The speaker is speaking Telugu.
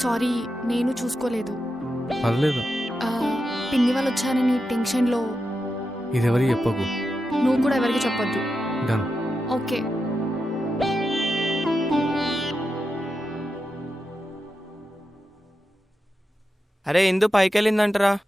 సారీ, నేను చూసుకోలేదు. పర్లేదు. పిన్ని వాళ్ళు వచ్చారని టెన్షన్లో. ఇది ఎవరికి చెప్పకు. నువ్వు కూడా ఎవరికి చెప్పొద్దు. డన్. ఓకే. అరే ఇందు పైకి వెళ్ళిందంటరా.